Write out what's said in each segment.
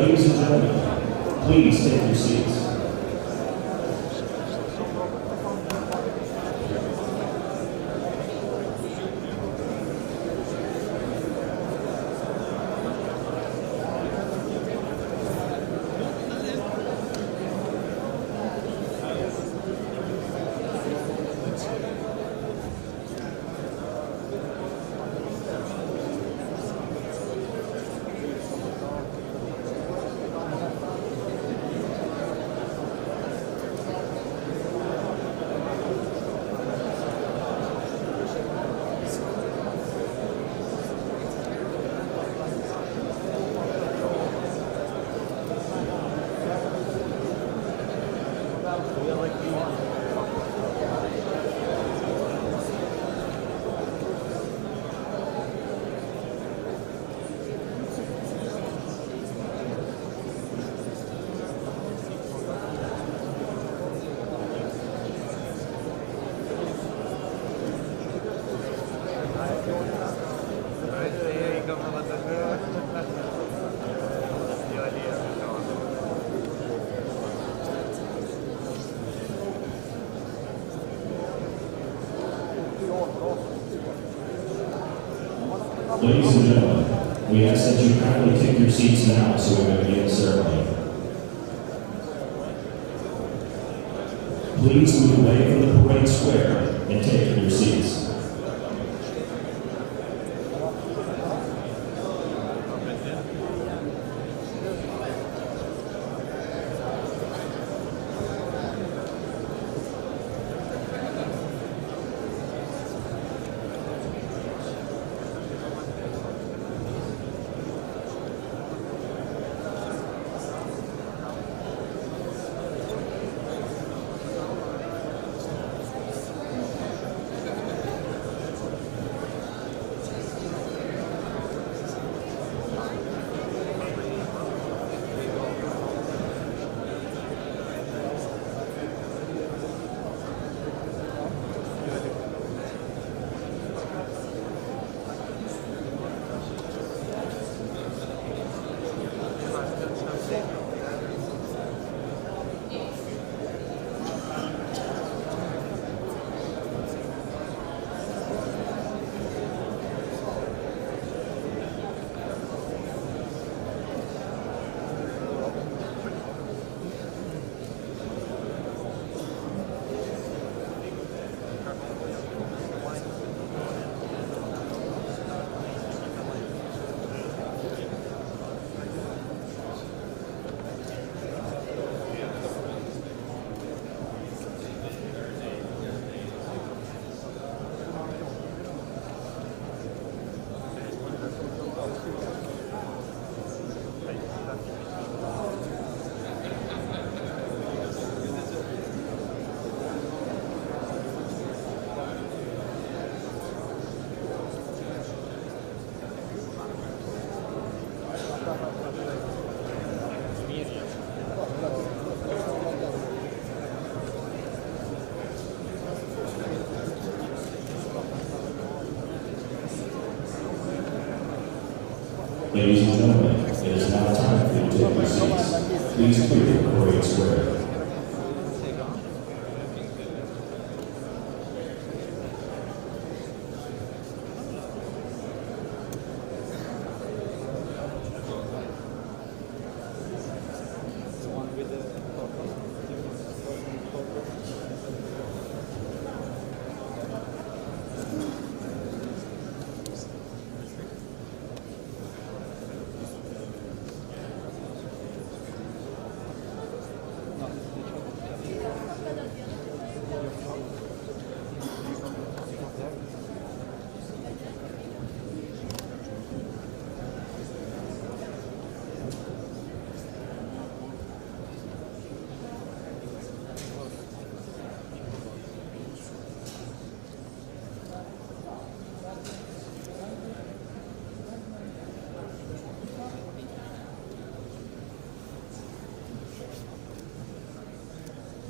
Ladies and gentlemen, please take your seats. Ladies and gentlemen, we ask that you kindly take your seats now so we may begin the ceremony. Please move away from the parade square and take your seats. Ladies and gentlemen, it is now time for you to take your seats. Please clear the parade square.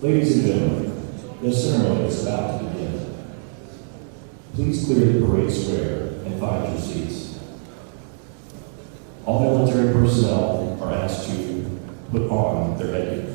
Ladies and gentlemen, the ceremony is about to begin. Please clear the parade square and find your seats. All military personnel are asked to put on their headgear.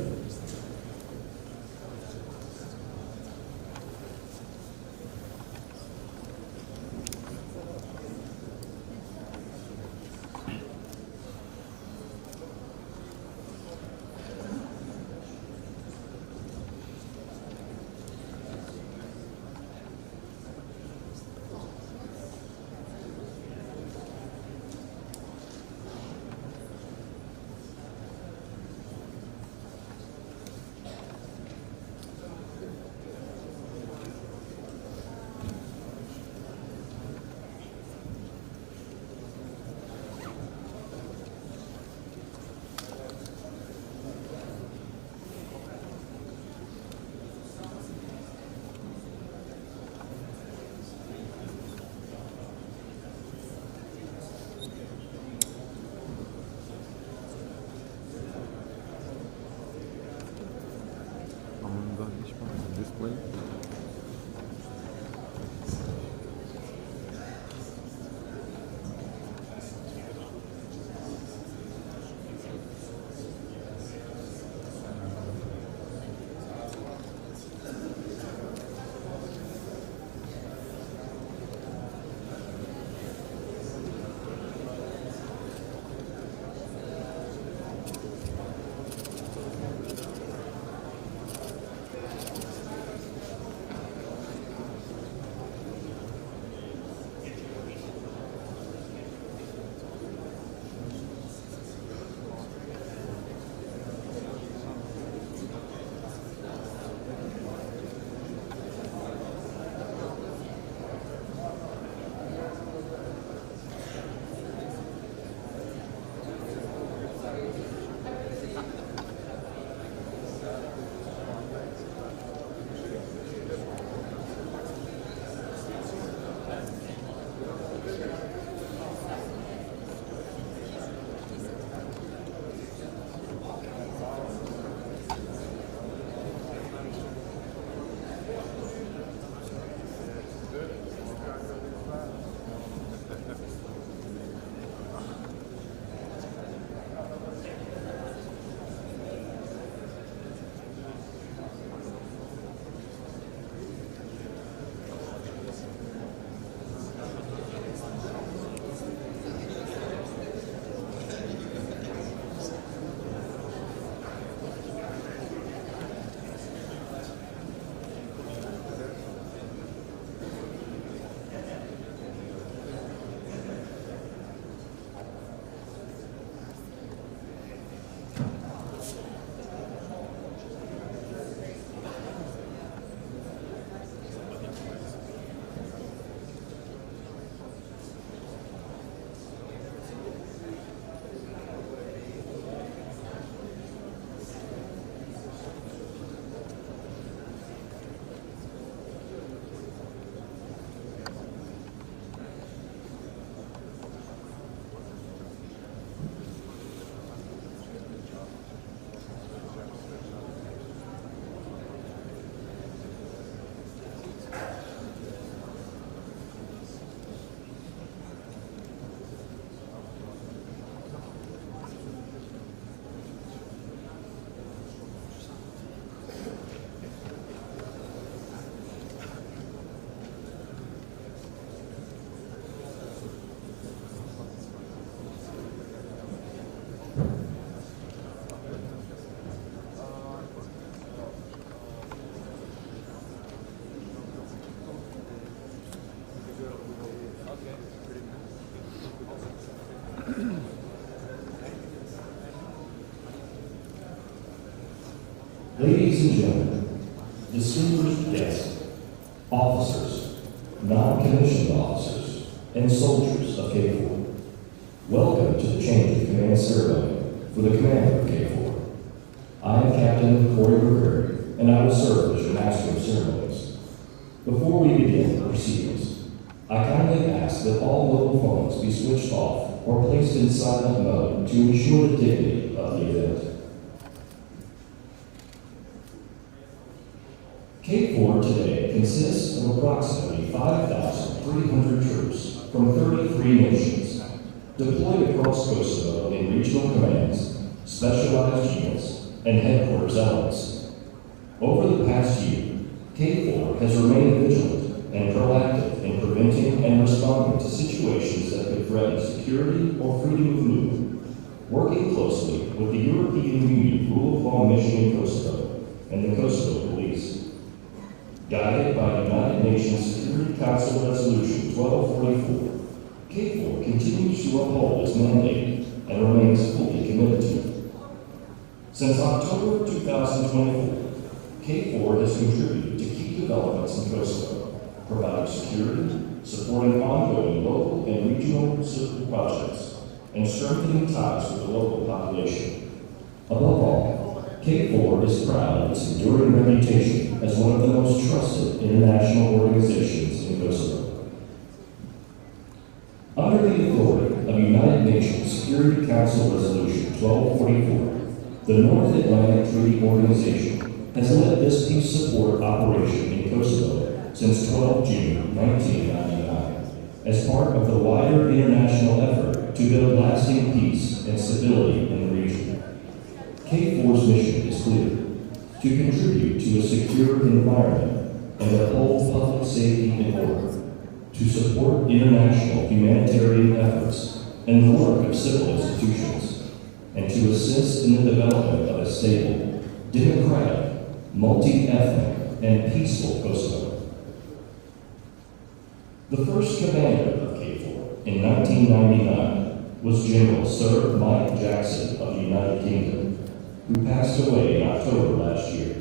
Ladies and gentlemen, distinguished guests, officers, non-commissioned officers, and soldiers of KFOR, welcome to the change of command ceremony for the commander of KFOR. I am Captain Corey McCurry, and I will serve as your Master of Ceremonies. Before we begin the proceedings, I kindly ask that all mobile phones be switched off or placed in silent mode to ensure the dignity of the event. KFOR today consists of approximately 5,300 troops from 33 nations, deployed across Kosovo in regional commands specialized units, and headquarters elements. Over the past year, KFOR has remained vigilant and proactive in preventing and responding to situations that could threaten security or freedom of movement, working closely with the European Union Rule of Law Mission in Kosovo and the Kosovo Police. Guided by United Nations Security Council Resolution 1244, KFOR continues to uphold its mandate and remains fully committed to it. Since October 2024, KFOR has contributed to key developments in Kosovo, providing security, supporting ongoing local and regional civil projects, and strengthening ties with the local population. Above all, KFOR is proud of its enduring reputation as one of the most trusted international organizations in Kosovo. Under the authority of United Nations Security Council Resolution 1244, the North Atlantic Treaty Organization has led this peace support operation in Kosovo since 12 June 1999 as part of the wider international effort to build lasting peace and stability in the region. KFOR's mission is clear: to contribute to a secure environment and uphold public safety and order, to support international humanitarian efforts and the work of civil institutions, and to assist in the development of a stable, democratic, multi-ethnic, and peaceful Kosovo. The first commander of KFOR in 1999 was General Sir Mike Jackson of the United Kingdom, who passed away in October last year.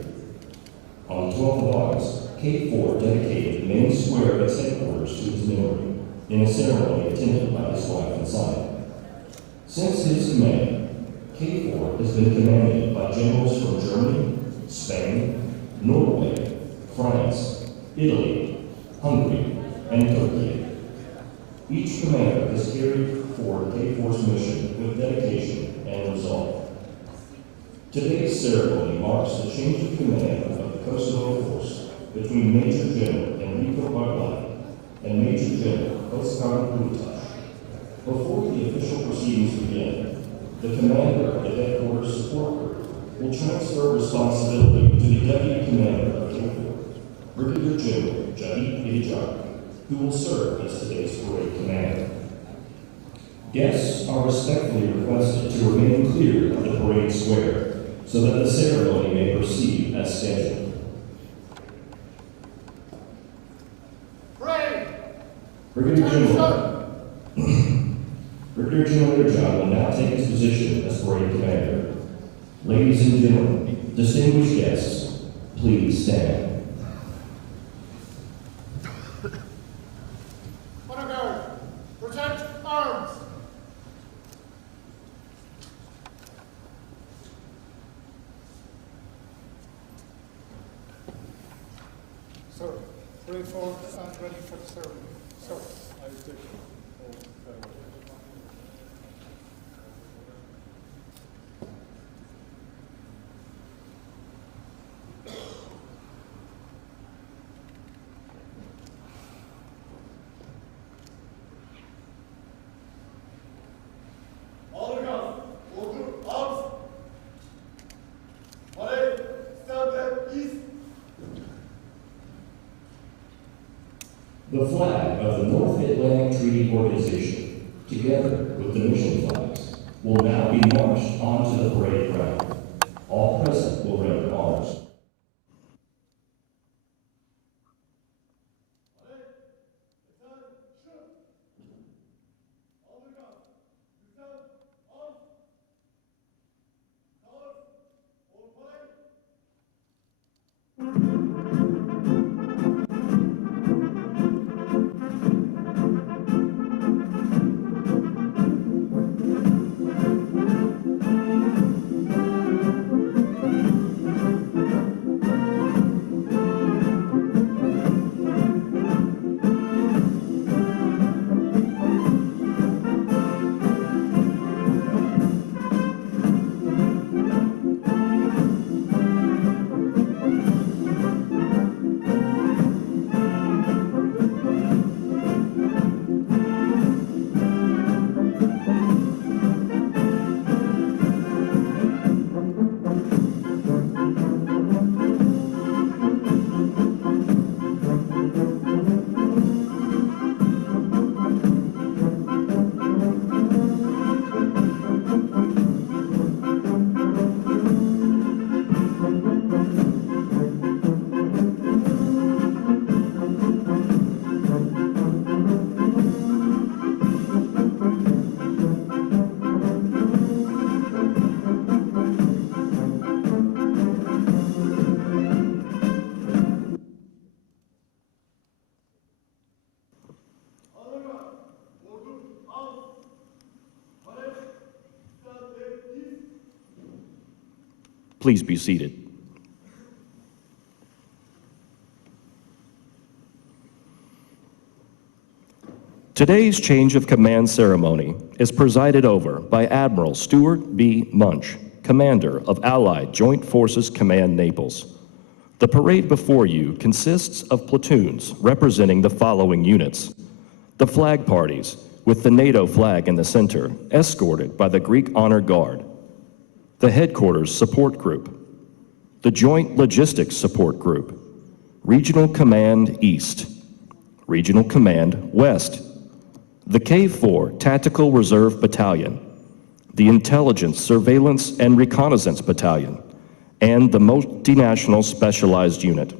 On the 12th of August, KFOR dedicated the main square of its headquarters to his memory in a ceremony attended by his wife and son. Since his command, KFOR has been commanded by generals from Germany, Spain, Norway, France, Italy, Hungary, and Turkey. Each commander has carried forward KFOR's mission with dedication and resolve. Today's ceremony marks the change of command of the Kosovo Force between Major General Enrico Barlai and Major General Oskar Brutash. Before the official proceedings begin, the commander of the headquarters support group will transfer responsibility to the Deputy Commander of KFOR, Brigadier General Jadid Idijar, who will serve as today's parade commander. Guests are respectfully requested to remain clear of the parade square so that the ceremony may proceed as scheduled. Parade! Brigadier General Idijar will now take his position as parade commander. Ladies and gentlemen, distinguished guests, please stand. Honor guard, present arms. Sir, parade forward and ready for the ceremony. Sir, I do. The flag of the North Atlantic Treaty Organization, together with the mission flags, will now be marched onto the parade ground. All present will render arms. Please be seated. Today's change of command ceremony is presided over by Admiral Stuart B. Munch, Commander of Allied Joint Forces Command Naples. The parade before you consists of platoons representing the following units: the flag parties, with the NATO flag in the center, escorted by the Greek Honor Guard; the Headquarters Support Group; the Joint Logistics Support Group; Regional Command East; Regional Command West; the KFOR Tactical Reserve Battalion; the Intelligence, Surveillance, and Reconnaissance Battalion; and the Multinational Specialized Unit.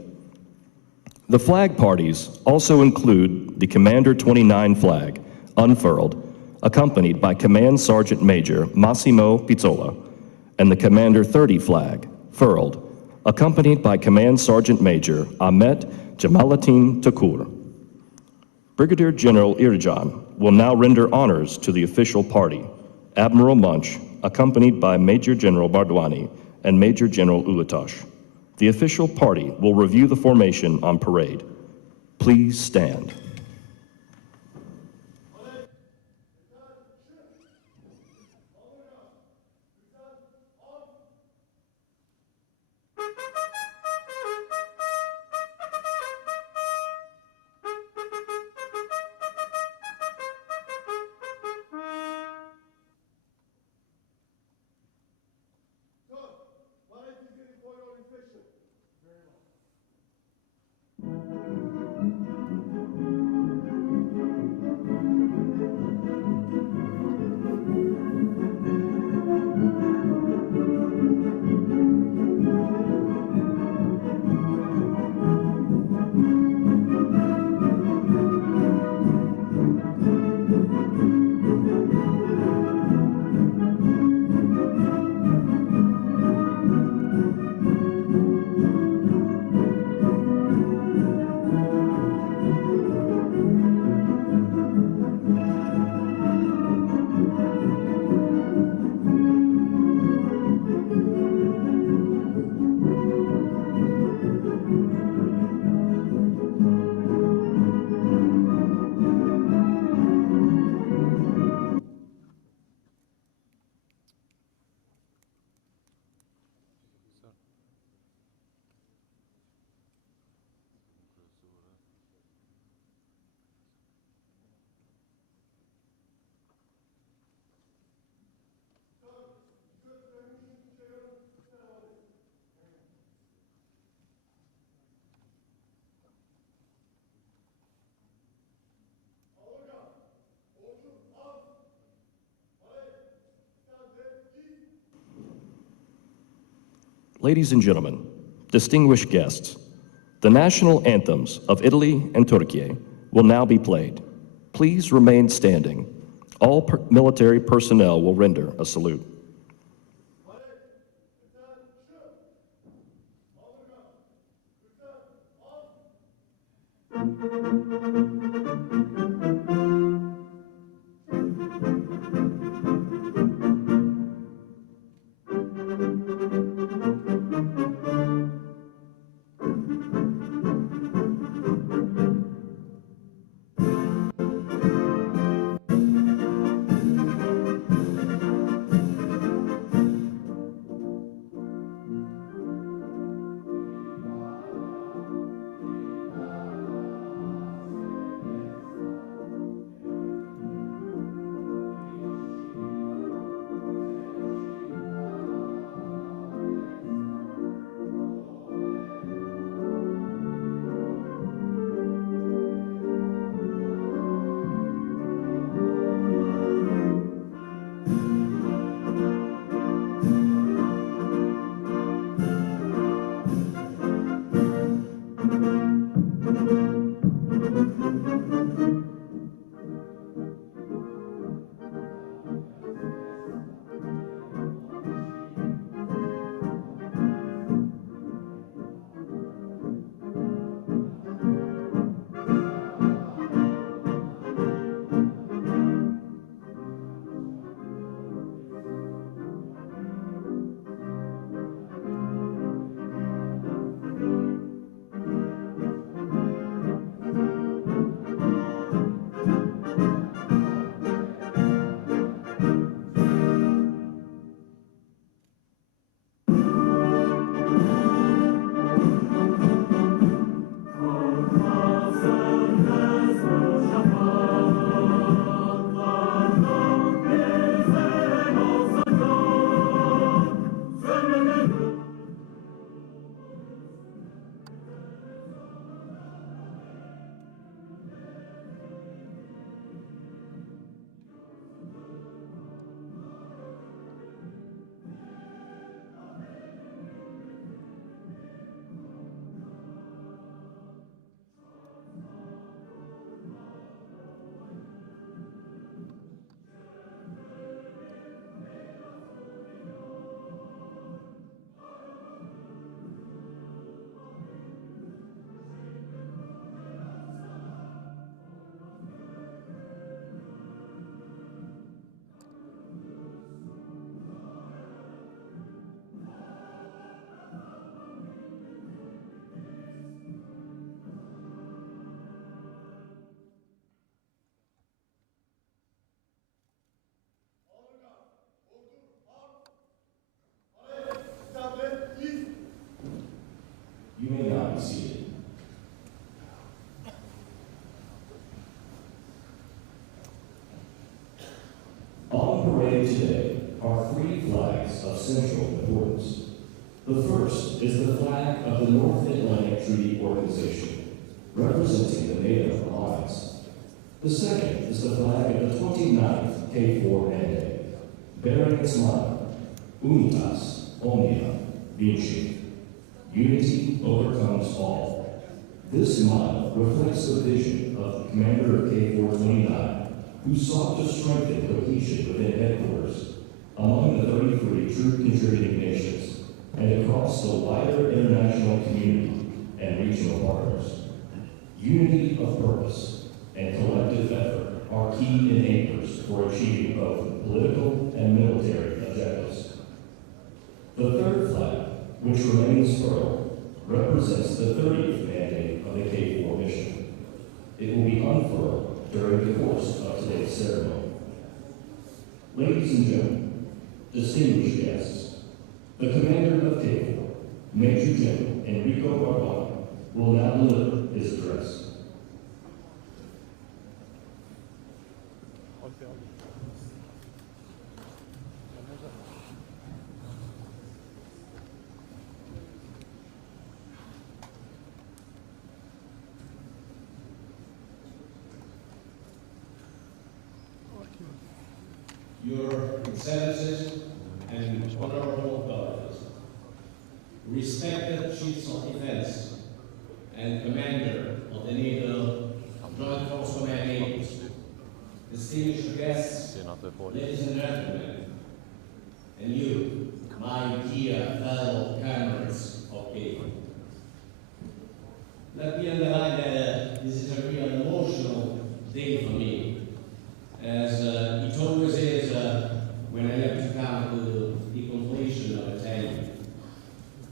The flag parties also include the Commander 29 flag, unfurled, accompanied by Command Sergeant Major Massimo Pizzola, and the Commander 30 flag, furled, accompanied by Command Sergeant Major Ahmet Jamaluddin Takur. Brigadier General Irijan will now render honors to the official party, Admiral Munch, accompanied by Major General Bardwani and Major General Ulatosh. The official party will review the formation on parade. Please stand. Ladies and gentlemen, distinguished guests, the national anthems of Italy and Turkey will now be played. Please remain standing. All military personnel will render a salute. displayed today are three flags of central importance. The first is the flag of the North Atlantic Treaty Organization, representing the NATO alliance. The second is the flag of the 29th KFOR-it, bearing its motto, Unitas Omnia Vincit, unity overcomes all. This motto reflects the vision of the commander of KFOR-29, who sought to strengthen cohesion within headquarters among the 33 troop contributing nations and across the wider international community and regional partners. Unity of purpose and collective effort are key enablers for achieving both political and military objectives. The third flag, which remains furled, represents the 30th mandate of the KFOR mission. It will be unfurled during the course of today's ceremony. Ladies and gentlemen, distinguished guests, the commander of KFOR, Major General Enrico Barbano, will now deliver his address. Your Excellencies and honorable governors, respected chiefs of defense and commander of the NATO Joint Force Command Nations, distinguished guests, ladies and gentlemen, and you, my dear fellow comrades of KFOR. Let me underline that this is a real emotional day for me, as it always is when I have to come to the completion of a tenure.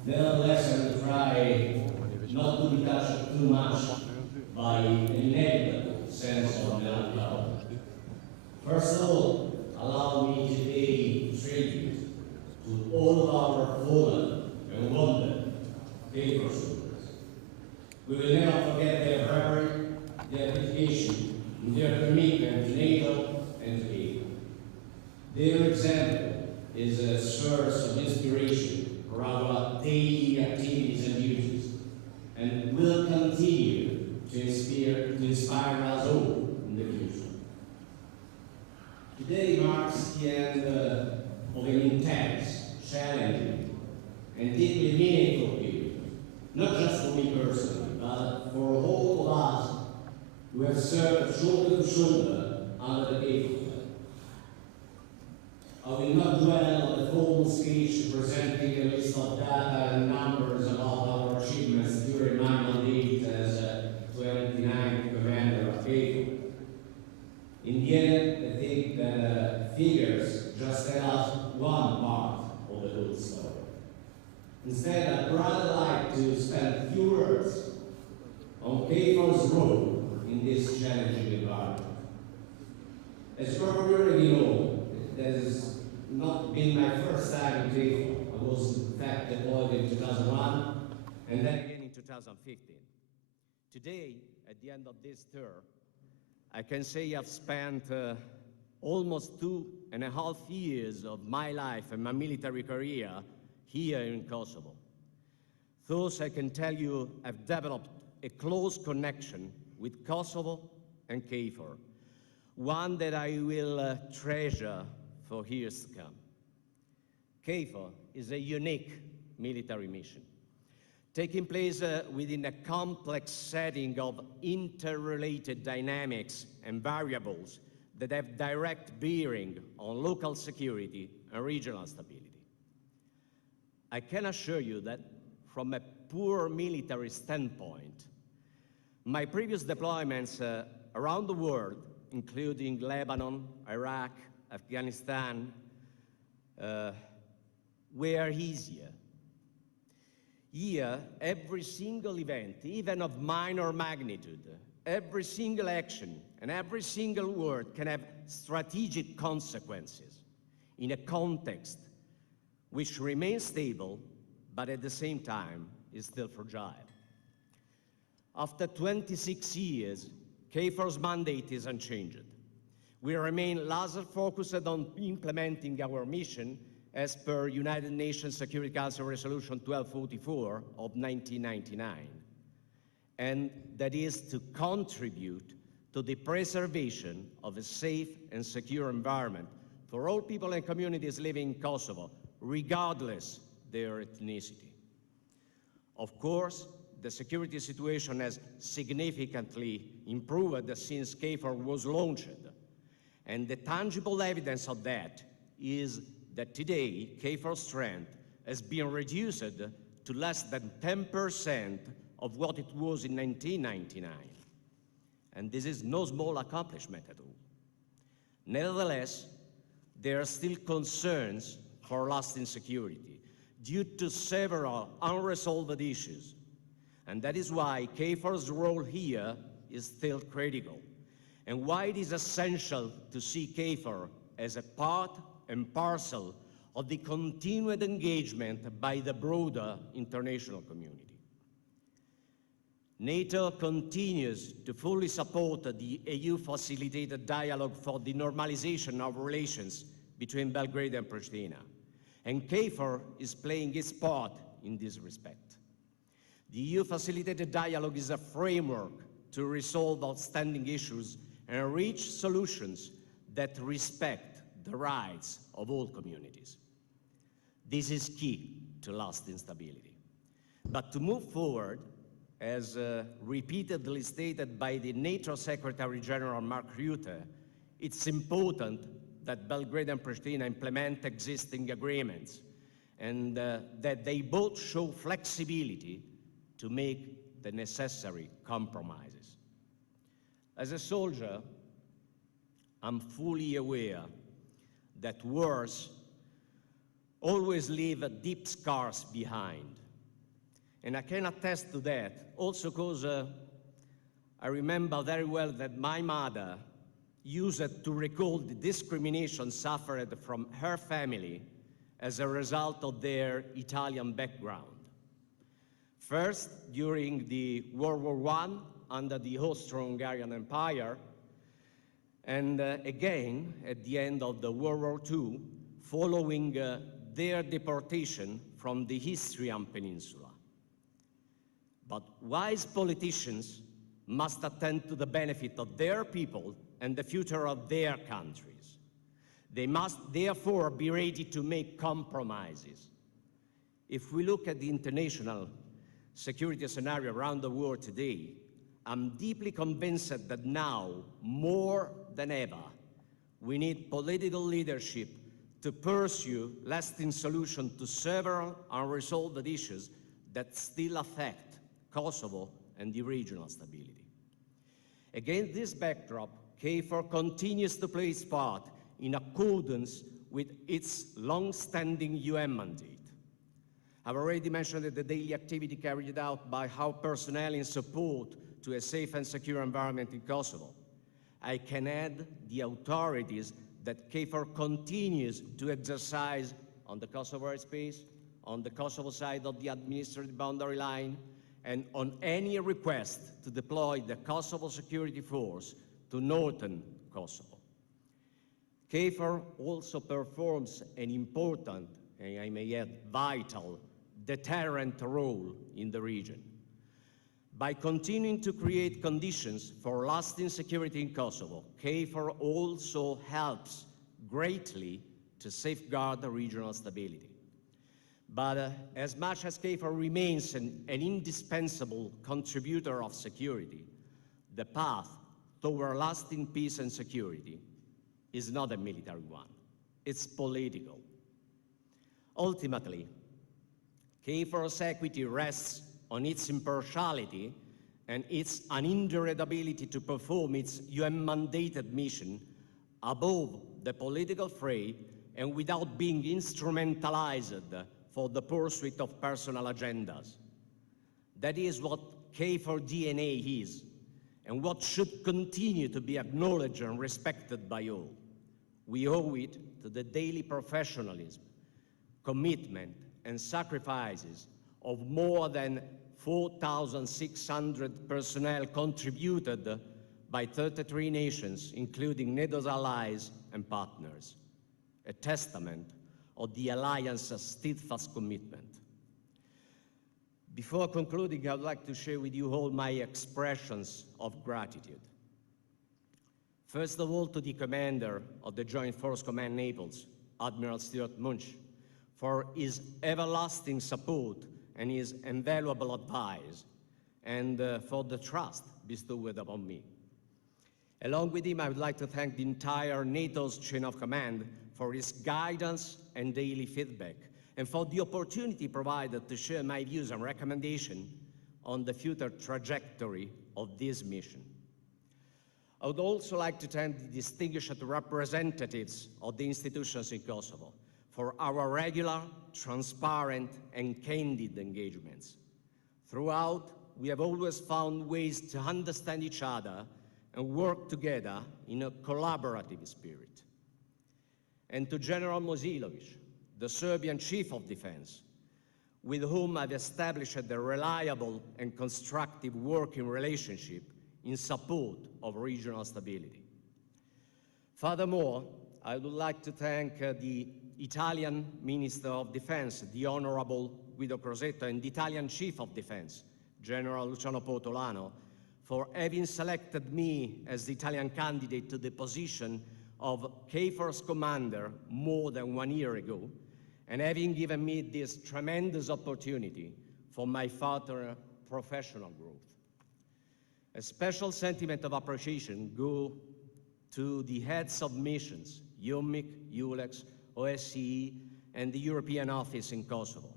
Nevertheless, I will try not to be touched too much by an inevitable sense of melancholy. First of all, allow me to pay tribute to all of our fallen and wounded KFOR soldiers. We will never forget their bravery, their dedication, and their commitment to NATO and to KFOR. Their example is a source of inspiration for our daily activities and duties, and will continue to inspire us all in the future. Today marks the end of an intense, challenging, and deeply meaningful period, not just for me personally, but for all of us who have served shoulder to shoulder under the KFOR. I will not dwell on the full speech presenting a list of data and numbers about our achievements during my mandate as 29th commander of KFOR. In the end, I think that figures just tell us one part of the whole story. Instead, I'd rather like to spend a few words on KFOR's role in this challenging environment. As you probably already know, it has not been my first time in KFOR. I was in fact deployed in 2001 and then again in 2015. Today, at the end of this term, I can say I've spent almost 2.5 years of my life and my military career here in Kosovo. Thus, I can tell you I've developed a close connection with Kosovo and KFOR, one that I will treasure for years to come. KFOR is a unique military mission, taking place within a complex setting of interrelated dynamics and variables that have direct bearing on local security and regional stability. I can assure you that from a pure military standpoint, my previous deployments around the world, including Lebanon, Iraq, Afghanistan, were easier. Here, every single event, even of minor magnitude, every single action and every single word can have strategic consequences in a context which remains stable, but at the same time is still fragile. After 26 years, KFOR's mandate is unchanged. We remain laser-focused on implementing our mission as per United Nations Security Council Resolution 1244 of 1999, and that is to contribute to the preservation of a safe and secure environment for all people and communities living in Kosovo, regardless their ethnicity. Of course, the security situation has significantly improved since KFOR was launched, and the tangible evidence of that is that today KFOR strength has been reduced to less than 10% of what it was in 1999. And this is no small accomplishment at all. Nevertheless, there are still concerns for lasting security due to several unresolved issues. And that is why KFOR's role here is still critical, and why it is essential to see KFOR as a part and parcel of the continued engagement by the broader international community. NATO continues to fully support the EU-facilitated dialogue for the normalization of relations between Belgrade and Pristina, and KFOR is playing its part in this respect. The EU-facilitated dialogue is a framework to resolve outstanding issues and reach solutions that respect the rights of all communities. This is key to lasting stability. But to move forward, as repeatedly stated by the NATO Secretary General Mark Rutte, it's important that Belgrade and Pristina implement existing agreements and that they both show flexibility to make the necessary compromises. As a soldier, I'm fully aware that wars always leave deep scars behind. And I can attest to that also because I remember very well that my mother used it to recall the discrimination suffered from her family as a result of their Italian background. First, during the World War I, under the Austro-Hungarian Empire, and again at the end of the World War II, following their deportation from the Istrian Peninsula. But wise politicians must attend to the benefit of their people and the future of their countries. They must therefore be ready to make compromises. If we look at the international security scenario around the world today, I'm deeply convinced that now, more than ever, we need political leadership to pursue lasting solutions to several unresolved issues that still affect Kosovo and the regional stability. Against this backdrop, KFOR continues to play its part in accordance with its long-standing UN mandate. I've already mentioned the daily activity carried out by our personnel in support to a safe and secure environment in Kosovo. I can add the authorities that KFOR continues to exercise on the Kosovo airspace, on the Kosovo side of the administrative boundary line, and on any request to deploy the Kosovo Security Force to northern Kosovo. KFOR also performs an important, and I may add vital, deterrent role in the region. By continuing to create conditions for lasting security in Kosovo, KFOR also helps greatly to safeguard the regional stability. But as much as KFOR remains an indispensable contributor of security, the path toward lasting peace and security is not a military one, it's political. Ultimately, KFOR's equity rests on its impartiality and its unhindered ability to perform its UN-mandated mission above the political fray and without being instrumentalized for the pursuit of personal agendas. That is what KFOR DNA is, and what should continue to be acknowledged and respected by all. We owe it to the daily professionalism, commitment, and sacrifices of more than 4,600 personnel contributed by 33 nations, including NATO's allies and partners, a testament of the alliance's steadfast commitment. Before concluding, I would like to share with you all my expressions of gratitude. First of all, to the commander of the Joint Force Command Naples, Admiral Stuart Munch, for his everlasting support and his invaluable advice, and for the trust bestowed upon me. Along with him, I would like to thank the entire NATO's chain of command for his guidance and daily feedback, and for the opportunity provided to share my views and recommendations on the future trajectory of this mission. I would also like to thank the distinguished representatives of the institutions in Kosovo for our regular, transparent, and candid engagements. Throughout, we have always found ways to understand each other and work together in a collaborative spirit. And to General Mosilovic, the Serbian Chief of Defense, with whom I've established a reliable and constructive working relationship in support of regional stability. Furthermore, I would like to thank the Italian Minister of Defense, the Honorable Guido Crosetto, and the Italian Chief of Defense, General Luciano Portolano, for having selected me as the Italian candidate to the position of KFOR's commander more than 1 year ago, and having given me this tremendous opportunity for my further professional growth. A special sentiment of appreciation goes to the heads of missions, UMIC, ULEX, OSCE, and the European Office in Kosovo,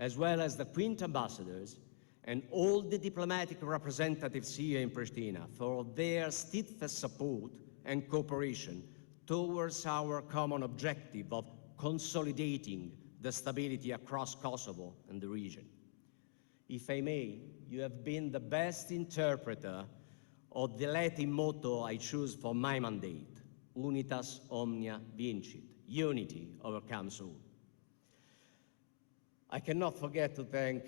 as well as the Quint ambassadors and all the diplomatic representatives here in Pristina for their steadfast support and cooperation towards our common objective of consolidating the stability across Kosovo and the region. If I may, you have been the best interpreter of the Latin motto I choose for my mandate, Unitas omnia vincit, unity overcomes all. I cannot forget to thank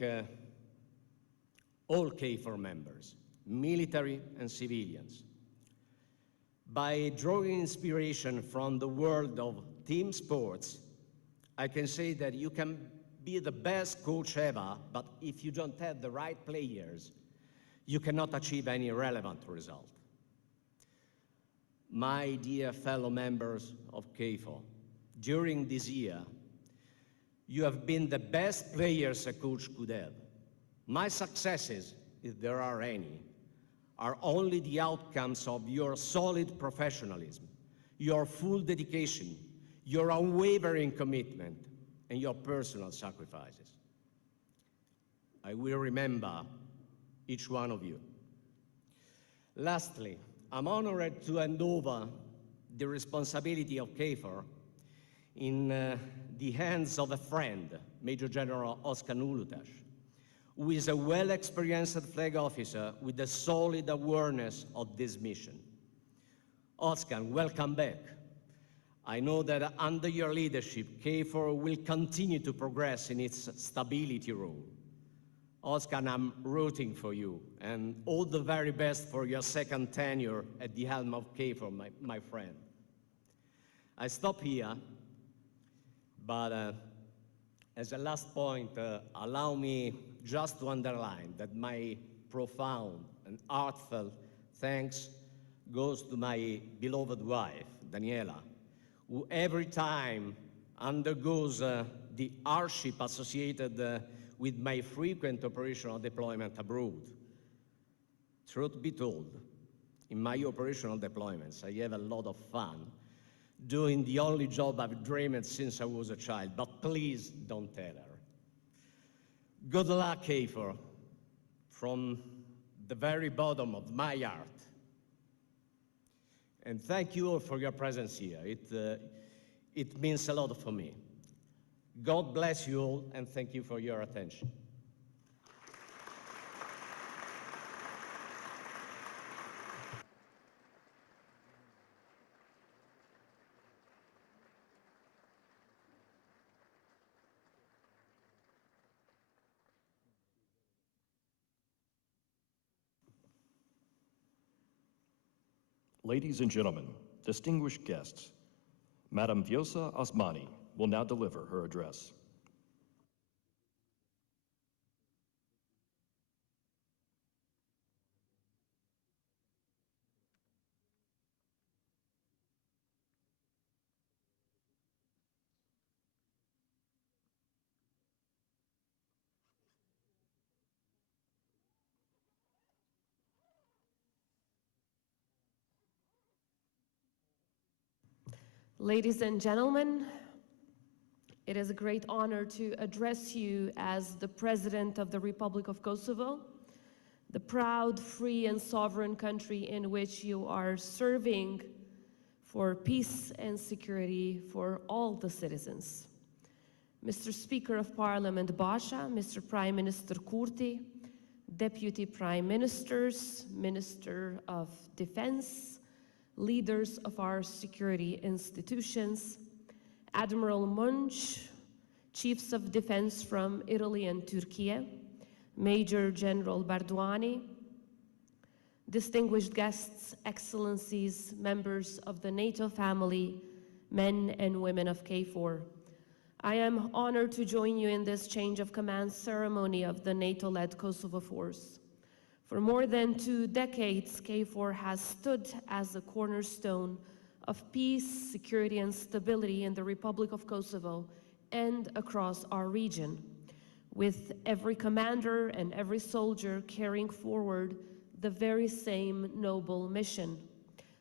all KFOR members, military and civilians. By drawing inspiration from the world of team sports, I can say that you can be the best coach ever, but if you don't have the right players, you cannot achieve any relevant result. My dear fellow members of KFOR, during this year, you have been the best players a coach could have. My successes, if there are any, are only the outcomes of your solid professionalism, your full dedication, your unwavering commitment, and your personal sacrifices. I will remember each one of you. Lastly, I'm honored to hand over the responsibility of KFOR in the hands of a friend, Major General Oscar Nulutas, who is a well-experienced flag officer with a solid awareness of this mission. Oscar, welcome back. I know that under your leadership, KFOR will continue to progress in its stability role. Oscar, I'm rooting for you, and all the very best for your second tenure at the helm of KFOR, my friend. I stop here, but as a last point, allow me just to underline that my profound and heartfelt thanks goes to my beloved wife, Daniela, who every time undergoes the hardship associated with my frequent operational deployment abroad. Truth be told, in my operational deployments, I have a lot of fun doing the only job I've dreamed since I was a child, but please don't tell her. Good luck, KFOR, from the very bottom of my heart. And thank you all for your presence here. It means a lot for me. God bless you all, and thank you for your attention. Ladies and gentlemen, distinguished guests, Madam Vjosa Osmani will now deliver her address. Ladies and gentlemen, it is a great honor to address you as the President of the Republic of Kosovo, the proud, free, and sovereign country in which you are serving for peace and security for all the citizens. Mr. Speaker of Parliament Basha, Mr. Prime Minister Kurti, Deputy Prime Ministers, Minister of Defense, leaders of our security institutions, Admiral Munch, Chiefs of Defense from Italy and Turkey, Major General Bardwani, distinguished guests, excellencies, members of the NATO family, men and women of KFOR. I am honored to join you in this change of command ceremony of the NATO-led Kosovo force. For more than 2 decades, KFOR has stood as a cornerstone of peace, security, and stability in the Republic of Kosovo and across our region, with every commander and every soldier carrying forward the very same noble mission: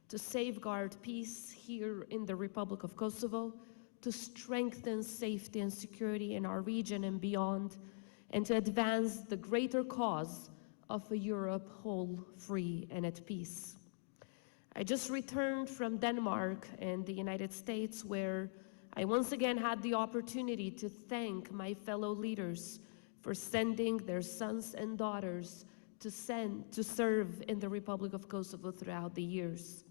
to safeguard peace here in the Republic of Kosovo, to strengthen safety and security in our region and beyond, and to advance the greater cause of a Europe whole, free, and at peace. I just returned from Denmark and the United States, where I once again had the opportunity to thank my fellow leaders for sending their sons and daughters to serve in the Republic of Kosovo throughout the years.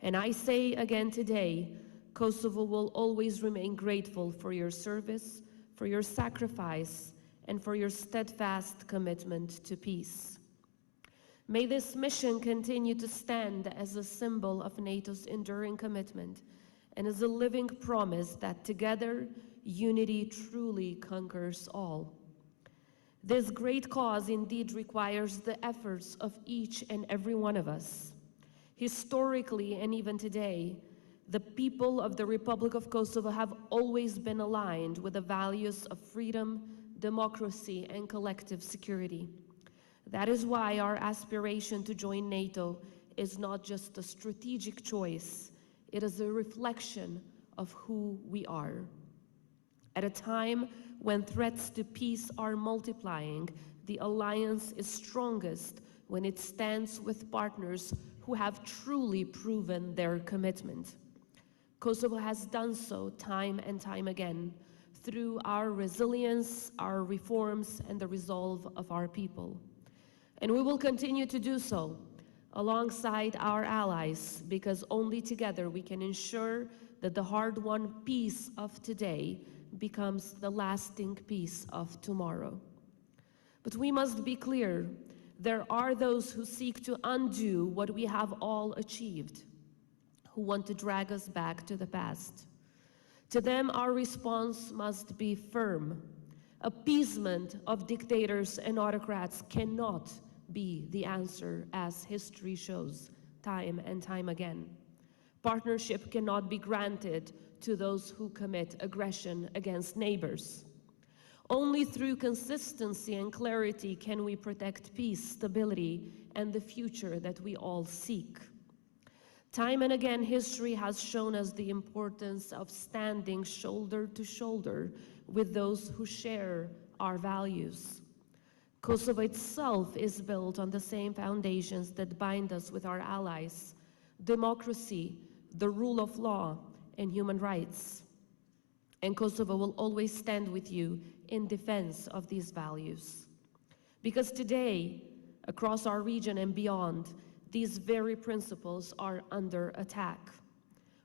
And I say again today, Kosovo will always remain grateful for your service, for your sacrifice, and for your steadfast commitment to peace. May this mission continue to stand as a symbol of NATO's enduring commitment and as a living promise that together, unity truly conquers all. This great cause indeed requires the efforts of each and every one of us. Historically, and even today, the people of the Republic of Kosovo have always been aligned with the values of freedom, democracy, and collective security. That is why our aspiration to join NATO is not just a strategic choice, it is a reflection of who we are. At a time when threats to peace are multiplying, the alliance is strongest when it stands with partners who have truly proven their commitment. Kosovo has done so time and time again, through our resilience, our reforms, and the resolve of our people. And we will continue to do so alongside our allies, because only together we can ensure that the hard-won peace of today becomes the lasting peace of tomorrow. But we must be clear, there are those who seek to undo what we have all achieved, who want to drag us back to the past. To them, our response must be firm. Appeasement of dictators and autocrats cannot be the answer, as history shows time and time again. Partnership cannot be granted to those who commit aggression against neighbors. Only through consistency and clarity can we protect peace, stability, and the future that we all seek. Time and again, history has shown us the importance of standing shoulder to shoulder with those who share our values. Kosovo itself is built on the same foundations that bind us with our allies: democracy, the rule of law, and human rights. And Kosovo will always stand with you in defense of these values. Because today, across our region and beyond, these very principles are under attack.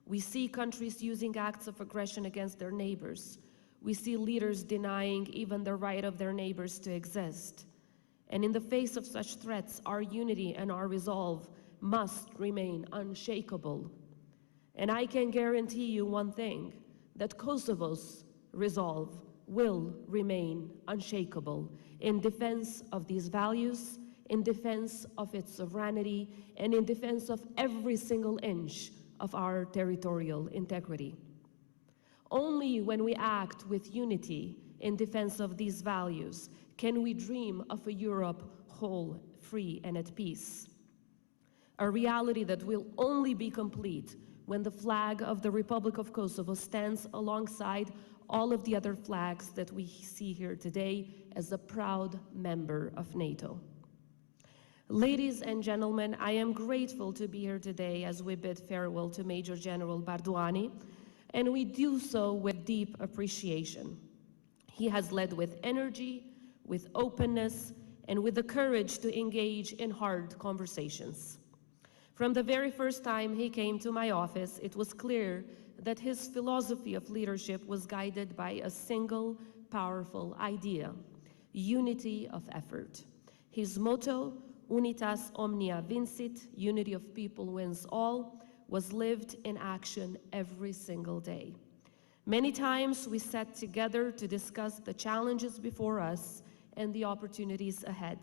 We see countries using acts of aggression against their neighbors. We see leaders denying even the right of their neighbors to exist. And in the face of such threats, our unity and our resolve must remain unshakable. And I can guarantee you one thing, that Kosovo's resolve will remain unshakable in defense of these values, in defense of its sovereignty, and in defense of every single inch of our territorial integrity. Only when we act with unity in defense of these values can we dream of a Europe whole, free, and at peace. A reality that will only be complete when the flag of the Republic of Kosovo stands alongside all of the other flags that we see here today as a proud member of NATO. Ladies and gentlemen, I am grateful to be here today as we bid farewell to Major General Bardouani, and we do so with deep appreciation. He has led with energy, with openness, and with the courage to engage in hard conversations. From the very first time he came to my office, it was clear that his philosophy of leadership was guided by a single powerful idea: unity of effort. His motto, Unitas omnia vincit, unity of people wins all, was lived in action every single day. Many times we sat together to discuss the challenges before us and the opportunities ahead.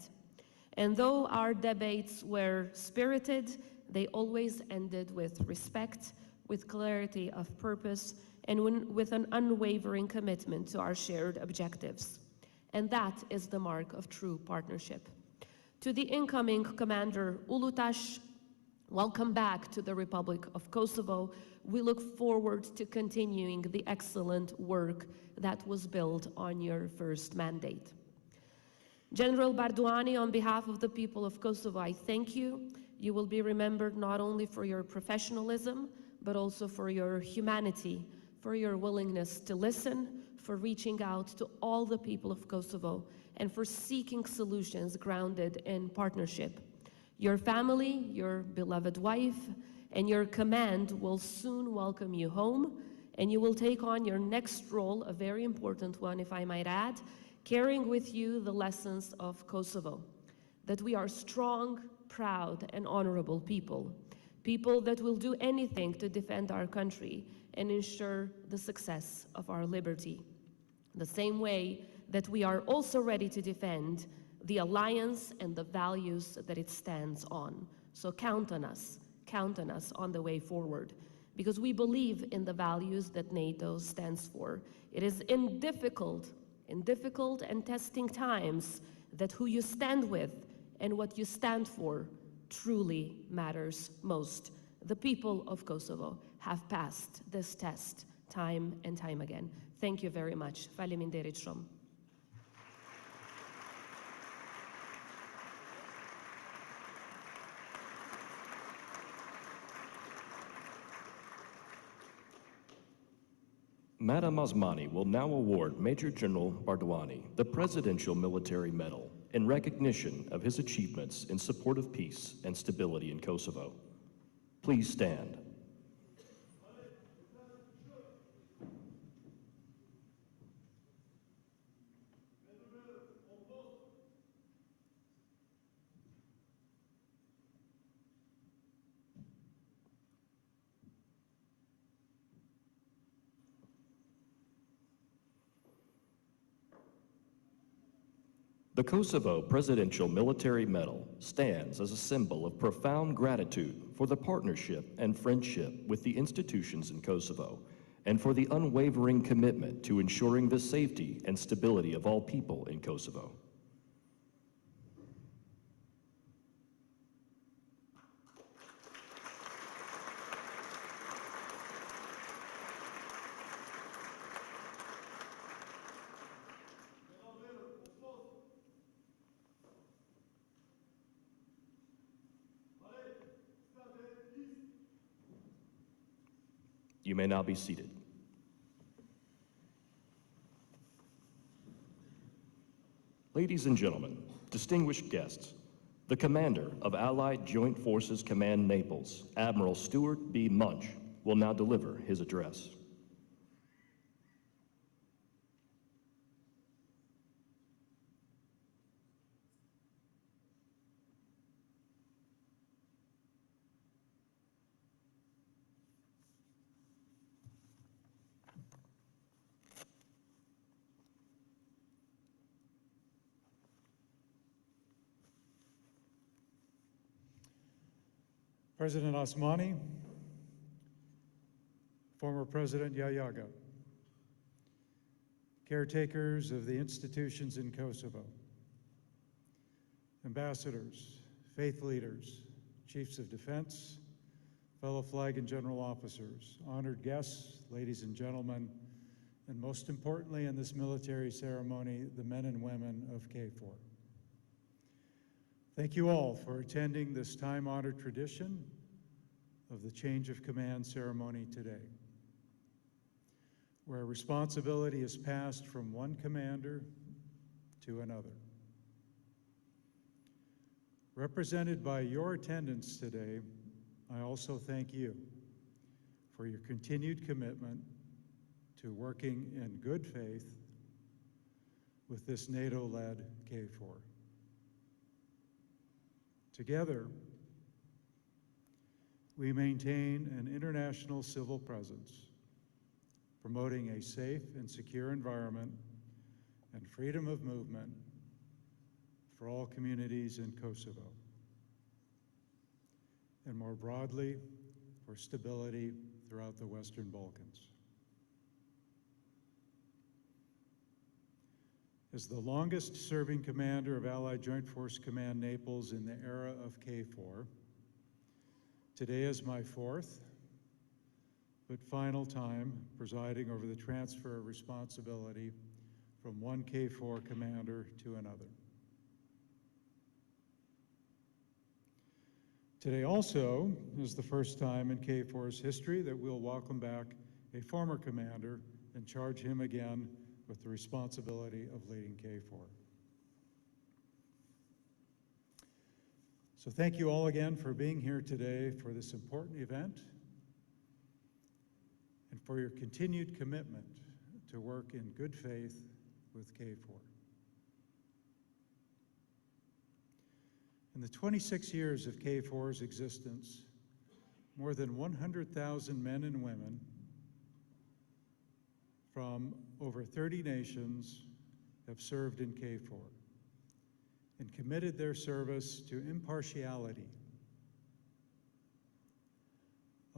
And though our debates were spirited, they always ended with respect, with clarity of purpose, and with an unwavering commitment to our shared objectives. And that is the mark of true partnership. To the incoming Commander Ulutash, welcome back to the Republic of Kosovo. We look forward to continuing the excellent work that was built on your first mandate. General Bardouani, on behalf of the people of Kosovo, I thank you. You will be remembered not only for your professionalism, but also for your humanity, for your willingness to listen, for reaching out to all the people of Kosovo, and for seeking solutions grounded in partnership. Your family, your beloved wife, and your command will soon welcome you home, and you will take on your next role, a very important one, if I might add, carrying with you the lessons of Kosovo, that we are strong, proud, and honorable people, people that will do anything to defend our country and ensure the success of our liberty. The same way that we are also ready to defend the alliance and the values that it stands on. So count on us on the way forward, because we believe in the values that NATO stands for. It is in difficult and testing times that who you stand with and what you stand for truly matters most. The people of Kosovo have passed this test time and time again. Thank you very much. Faleminderit shumë. Madam Osmani will now award Major General Bardouani the Presidential Military Medal in recognition of his achievements in support of peace and stability in Kosovo. Please stand. The Kosovo Presidential Military Medal stands as a symbol of profound gratitude for the partnership and friendship with the institutions in Kosovo, and for the unwavering commitment to ensuring the safety and stability of all people in Kosovo. You may now be seated. Ladies and gentlemen, distinguished guests, the Commander of Allied Joint Forces Command Naples, Admiral Stuart B. Munch, will now deliver his address. President Osmani, former President Yayaga, caretakers of the institutions in Kosovo, ambassadors, faith leaders, chiefs of defense, fellow flag and general officers, honored guests, ladies and gentlemen, and most importantly in this military ceremony, the men and women of KFOR. Thank you all for attending this time-honored tradition of the change of command ceremony today, where responsibility is passed from one commander to another. Represented by your attendance today, I also thank you for your continued commitment to working in good faith with this NATO-led KFOR. Together, we maintain an international civil presence, promoting a safe and secure environment and freedom of movement for all communities in Kosovo, and more broadly, for stability throughout the Western Balkans. As the longest serving commander of Allied Joint Force Command Naples in the era of KFOR, today is my fourth but final time presiding over the transfer of responsibility from one KFOR commander to another. Today also is the first time in KFOR's history that we'll welcome back a former commander and charge him again with the responsibility of leading KFOR. So thank you all again for being here today for this important event and for your continued commitment to work in good faith with KFOR. In the 26 years of KFOR's existence, more than 100,000 men and women from over 30 nations have served in KFOR and committed their service to impartiality,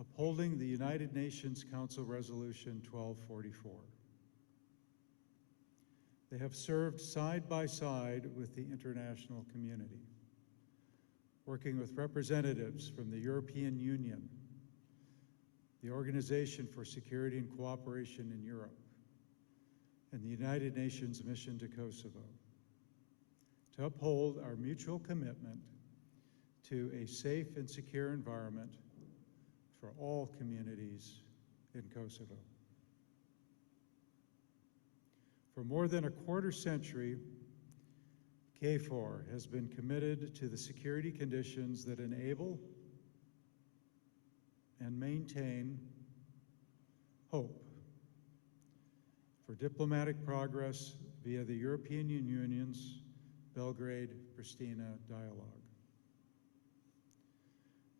upholding the United Nations Council Resolution 1244. They have served side by side with the international community, working with representatives from the European Union, the Organization for Security and Cooperation in Europe, and the United Nations Mission to Kosovo, to uphold our mutual commitment to a safe and secure environment for all communities in Kosovo. For more than a quarter century, KFOR has been committed to the security conditions that enable and maintain hope for diplomatic progress via the European Union's Belgrade-Pristina dialogue.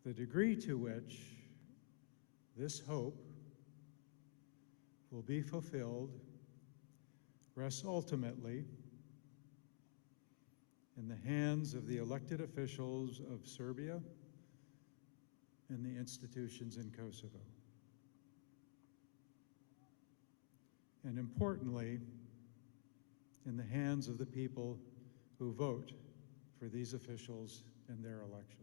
The degree to which this hope will be fulfilled rests ultimately in the hands of the elected officials of Serbia and the institutions in Kosovo. And importantly, in the hands of the people who vote for these officials in their elections.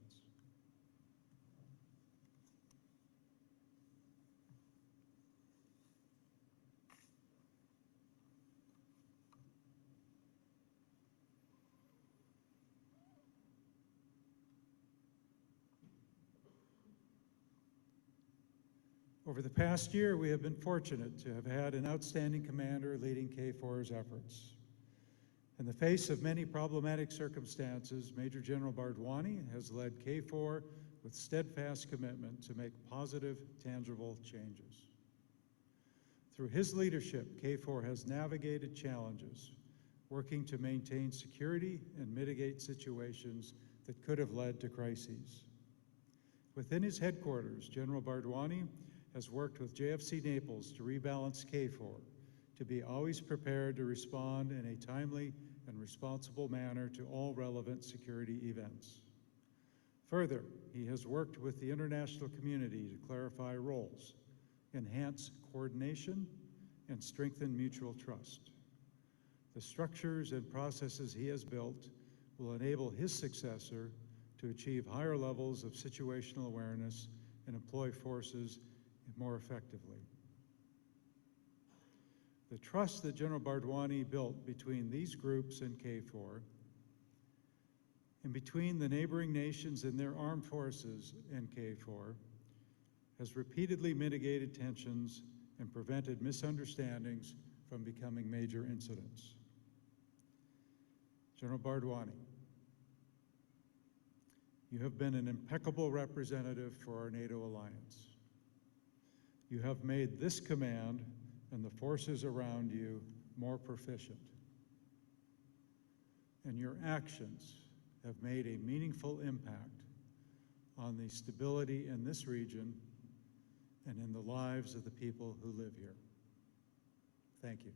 Over the past year, we have been fortunate to have had an outstanding commander leading KFOR's efforts. In the face of many problematic circumstances, Major General Bardwani has led KFOR with steadfast commitment to make positive, tangible changes. Through his leadership, KFOR has navigated challenges, working to maintain security and mitigate situations that could have led to crises. Within his headquarters, General Bardwani has worked with JFC Naples to rebalance KFOR to be always prepared to respond in a timely and responsible manner to all relevant security events. Further, he has worked with the international community to clarify roles, enhance coordination, and strengthen mutual trust. The structures and processes he has built will enable his successor to achieve higher levels of situational awareness and employ forces more effectively. The trust that General Bardwani built between these groups and KFOR, and between the neighboring nations and their armed forces and KFOR, has repeatedly mitigated tensions and prevented misunderstandings from becoming major incidents. General Bardwani, you have been an impeccable representative for our NATO alliance. You have made this command and the forces around you more proficient. And your actions have made a meaningful impact on the stability in this region and in the lives of the people who live here. Thank you.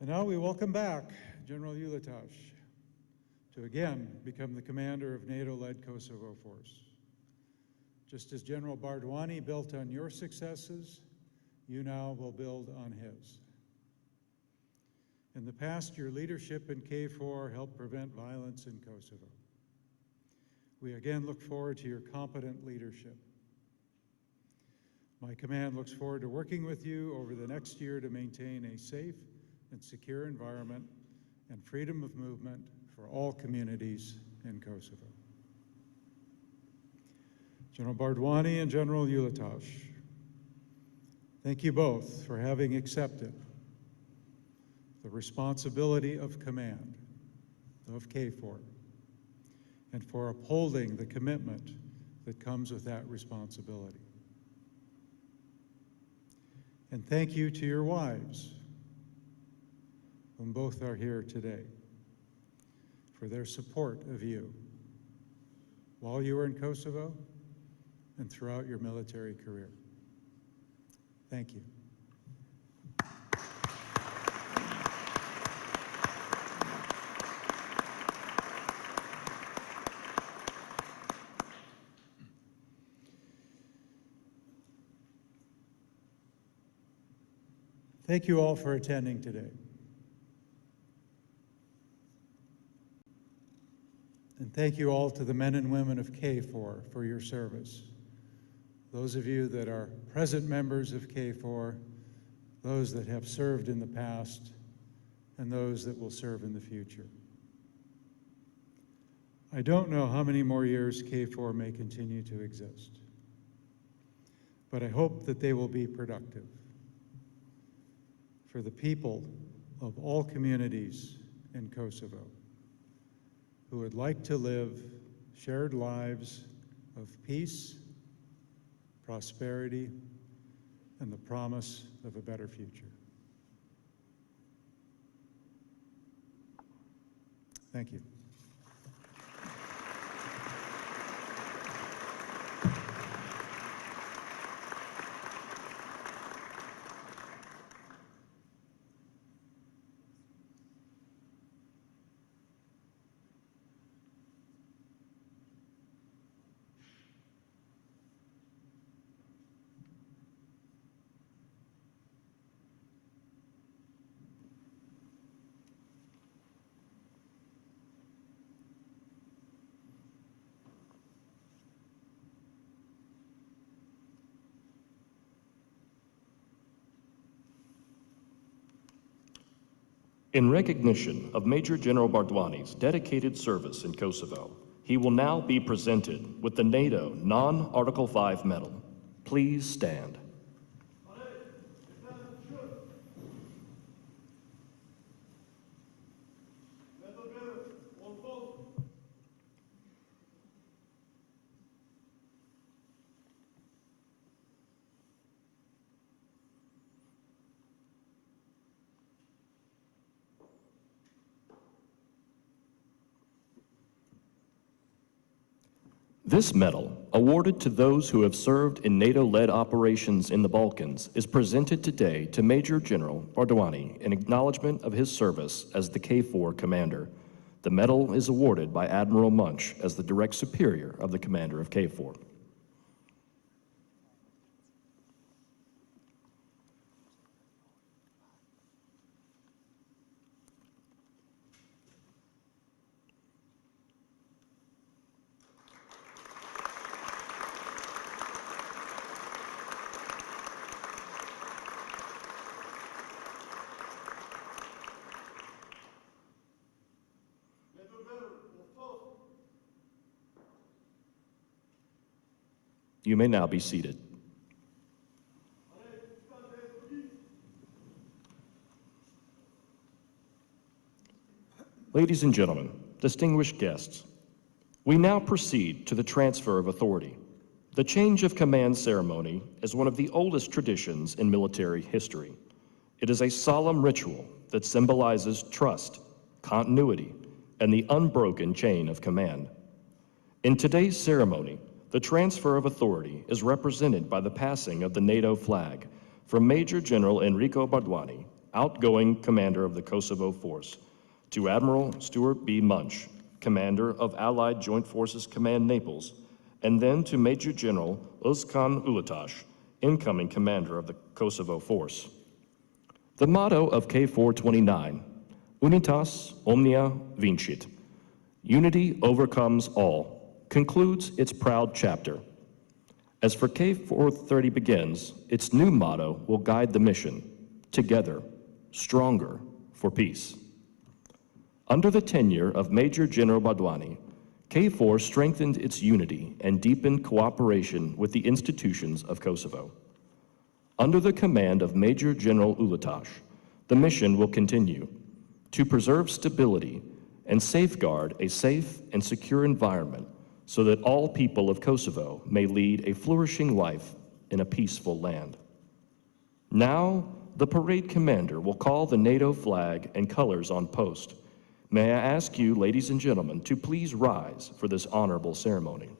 And now we welcome back General Ulitash to again become the commander of NATO-led Kosovo force. Just as General Bardwani built on your successes, you now will build on his. In the past, your leadership in KFOR helped prevent violence in Kosovo. We again look forward to your competent leadership. My command looks forward to working with you over the next year to maintain a safe and secure environment and freedom of movement for all communities in Kosovo. General Bardwani and General Ulitash, thank you both for having accepted the responsibility of command of KFOR and for upholding the commitment that comes with that responsibility. And thank you to your wives, whom both are here today, for their support of you while you were in Kosovo and throughout your military career. Thank you. Thank you all for attending today. And thank you all to the men and women of KFOR for your service. Those of you that are present members of KFOR, those that have served in the past, and those that will serve in the future. I don't know how many more years KFOR may continue to exist, but I hope that they will be productive for the people of all communities in Kosovo who would like to live shared lives of peace, prosperity, and the promise of a better future. Thank you. In recognition of Major General Bardwani's dedicated service in Kosovo, he will now be presented with the NATO Non-Article 5 Medal. Please stand. This medal, awarded to those who have served in NATO-led operations in the Balkans, is presented today to Major General Bardwani in acknowledgement of his service as the KFOR commander. The medal is awarded by Admiral Munch as the direct superior of the commander of KFOR. You may now be seated. Ladies and gentlemen, distinguished guests, we now proceed to the transfer of authority. The change of command ceremony is one of the oldest traditions in military history. It is a solemn ritual that symbolizes trust, continuity, and the unbroken chain of command. In today's ceremony, the transfer of authority is represented by the passing of the NATO flag from Major General Enrico Bardwani, outgoing commander of the Kosovo Force, to Admiral Stuart B. Munch, commander of Allied Joint Forces Command Naples, and then to Major General Özkan Ulutaş, incoming commander of the Kosovo Force. The motto of KFOR-29, Unitas omnia vincit, unity overcomes all, concludes its proud chapter. As for KFOR-30 begins, its new motto will guide the mission, together, stronger for peace. Under the tenure of Major General Bardwani, KFOR strengthened its unity and deepened cooperation with the institutions of Kosovo. Under the command of Major General Ulutaş, the mission will continue to preserve stability and safeguard a safe and secure environment so that all people of Kosovo may lead a flourishing life in a peaceful land. Now, the parade commander will call the NATO flag and colors on post. May I ask you, ladies and gentlemen, to please rise for this honorable ceremony.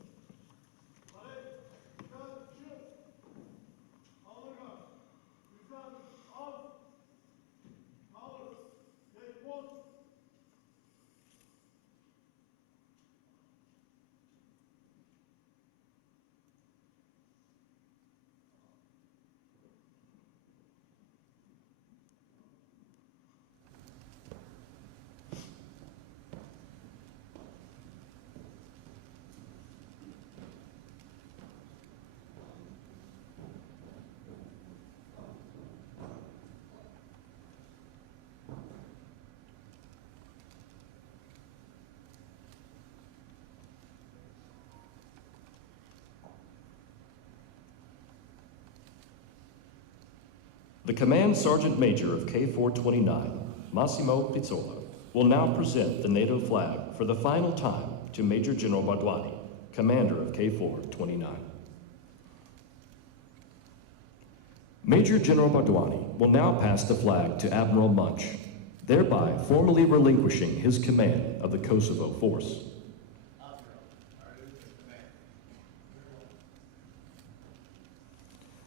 The Command Sergeant Major of KFOR-29, Massimo Pizzola, will now present the NATO flag for the final time to Major General Bardwani, Commander of KFOR-29. Major General Bardwani will now pass the flag to Admiral Munch, thereby formally relinquishing his command of the Kosovo Force.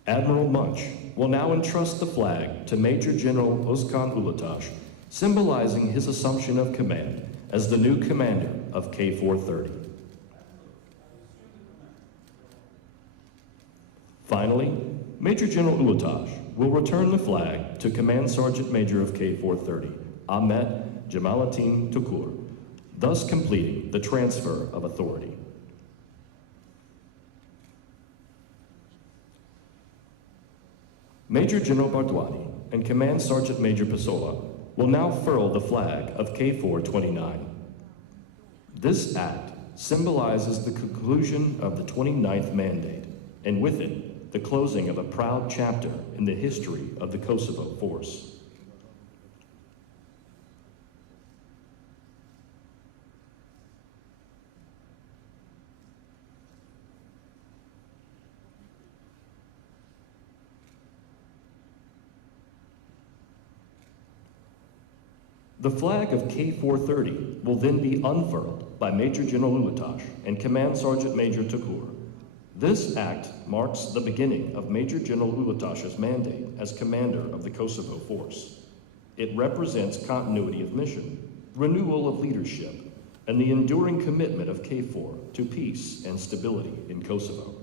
Admiral Munch will now entrust the flag to Major General Özkan Ulutaş, symbolizing his assumption of command as the new commander of KFOR-30. Finally, Major General Ulutaş will return the flag to Command Sergeant Major of KFOR-30, Ahmet Cemalettin Tukur, thus completing the transfer of authority. Major General Bardwani and Command Sergeant Major Pizzola will now furl the flag of KFOR-29. This act symbolizes the conclusion of the 29th mandate, and with it, the closing of a proud chapter in the history of the Kosovo Force. The flag of KFOR-30 will then be unfurled by Major General Ulutash and Command Sergeant Major Tukur. This act marks the beginning of Major General Ulutash's mandate as commander of the Kosovo force. It represents continuity of mission, renewal of leadership, and the enduring commitment of KFOR to peace and stability in Kosovo.